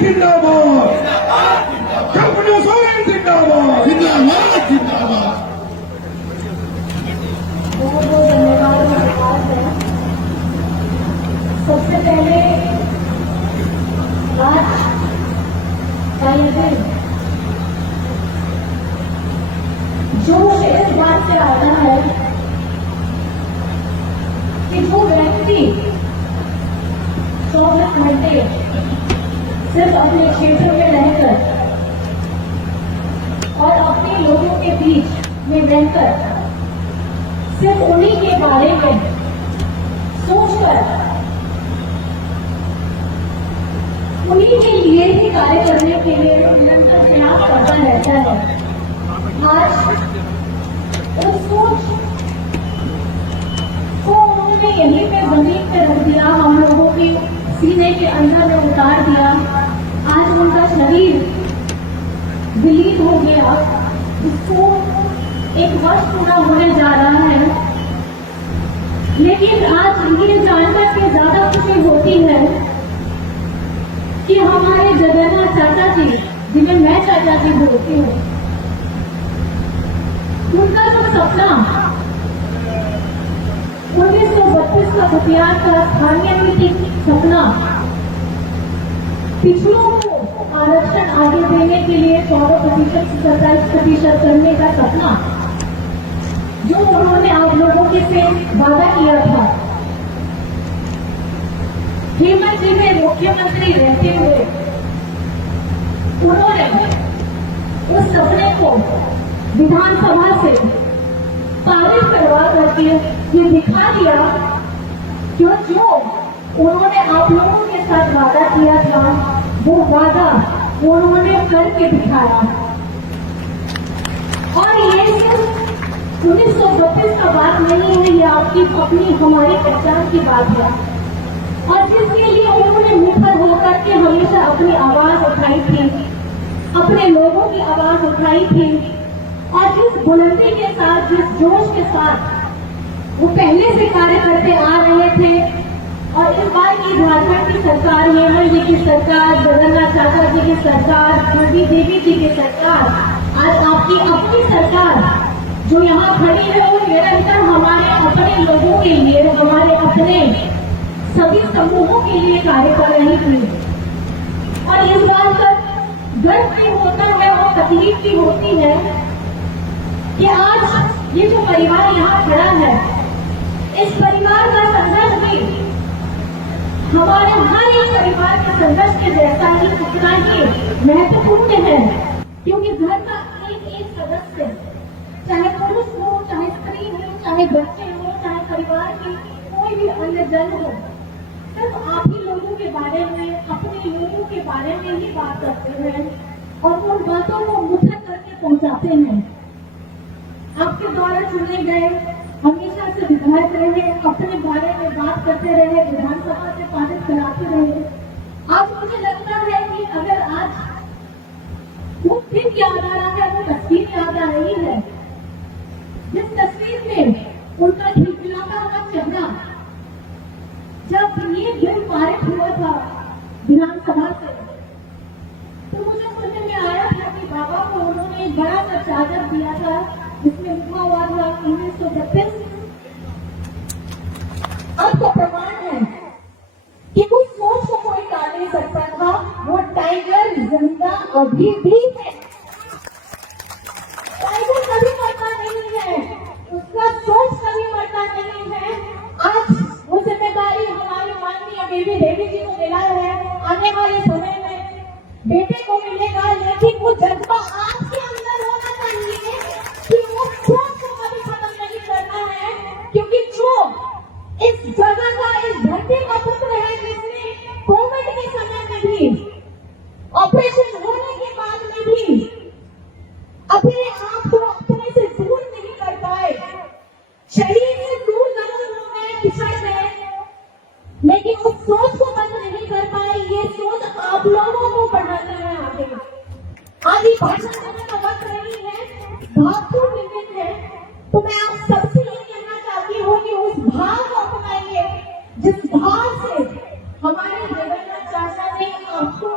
जिंदाबाद, कल्पना सोरेन जिंदाबाद, जिंदाबाद जिंदाबाद। बहुत बहुत धन्यवाद है। सबसे पहले आज का ये दिन जोश इस बात से आता है कि जो व्यक्ति 24 घंटे सिर्फ अपने क्षेत्र में रहकर और अपने लोगों के बीच में रहकर सिर्फ उन्हीं के बारे में सोचकर उन्हीं के लिए ही कार्य करने के लिए निरंतर प्रयास करता रहता है। आज उस सोच को उन्होंने यहीं पे जमीन पे रख दिया, हम लोगों के सीने के अंदर में उतार दिया। आज उनका शरीर विलीन हो गया, उसको एक वर्ष पूरा होने जा रहा है। लेकिन आज ये जानकर के ज्यादा खुशी होती है कि हमारे जगन्नाथ चाचा जी, जिन्हें मैं चाचा जी बोलती हूँ, उनका जो सपना 1932 का बतियार का स्थानीय नीति सपना, पिछड़ों को आरक्षण आगे देने के लिए 14% से 27% करने का सपना, जो उन्होंने आप लोगों के से वादा किया था। हेमंत जी में मुख्यमंत्री रहते हुए उन्होंने उस सपने को विधानसभा से पारित करवा करके ये दिखा दिया कि जो उन्होंने आप लोगों के साथ वादा किया था, वो वादा उन्होंने करके दिखाया। और ये सिर्फ 1932 का बात नहीं है, ये आपकी अपनी हमारी पहचान की बात है, और जिसके लिए उन्होंने मुखर होकर के हमेशा अपनी आवाज उठाई थी, अपने लोगों की आवाज उठाई थी, और जिस बुलंदी के साथ, जिस जोश के साथ वो पहले से कार्य करते आ रहे थे। और इस बार की झारखंड की सरकार, हेमंत जी की सरकार, जगन्नाथ चाचा जी की सरकार, कुंती देवी जी की सरकार, आज आपकी अपनी सरकार जो यहाँ खड़ी है, वो निरंतर हमारे अपने लोगों के लिए, हमारे अपने सभी समूहों के लिए कार्य कर रही थी। और इस बात पर गर्व भी होता है और तकलीफ भी होती है कि आज ये जो परिवार यहाँ खड़ा है, इस परिवार का संघर्ष भी हमारे हर एक परिवार के संघर्ष के जैसा ही उतना ही महत्वपूर्ण है। क्योंकि घर का एक एक सदस्य, चाहे पुरुष हो, चाहे स्त्री हो, चाहे बच्चे हो, चाहे परिवार के कोई भी अन्य जन हो, सिर्फ आप ही लोगों के बारे में, अपने लोगों के बारे में ही बात करते हैं और उन बातों को मुखर करके पहुंचाते हैं। आपके द्वारा चुने गए हमेशा से विधायक रहे, अपने बारे में बात करते रहे, विधानसभा से पारित कराते रहे। आज मुझे लगता है कि अगर आज वो दिन याद आ रहा है, वो तस्वीर याद आ रही है, जिस तस्वीर में उनका खिलखिलाता हुआ चेहरा, जब ये बिल पारित हुआ था विधानसभा से, तो मुझे सुनने में आया था कि बाबा को उन्होंने एक बड़ा सा चादर दिया था, जिसमें लिखा हुआ था 1932। अब तो प्रमाण है कि उस सोच को कोई टाल नहीं सकता था, वो टाइगर जिंदा अभी भी है। टाइगर कभी मरता नहीं है, उसका सोच कभी मरता नहीं है। आज वो जिम्मेदारी हमारे माननीय बेबी देवी जी को मिला है, आने वाले समय में बेटे को मिलेगा, लेकिन वो जज्बा आपके अंदर होना चाहिए कि वो सोच को कभी खत्म नहीं करना है। क्योंकि जो इस जगह का, इस धरती का पुत्र है, जिसने कोविड के समय में भी, ऑपरेशन होने के बाद में भी अपने आप को अपने से दूर नहीं कर पाए, शरीर से दूर जरूर हो गए, पिछड़ गए, लेकिन उस सोच को बंद नहीं कर पाए। ये सोच आप लोगों को बढ़ाना है आगे। आदि भाषण देने का वक्त नहीं है, भावपूर्ण निमित्त है, तो मैं आप सबसे ये कहना चाहती हूँ कि उस भाव को अपनाइए, जिस भाव से हमारे जगन्नाथ चाचा ने आपको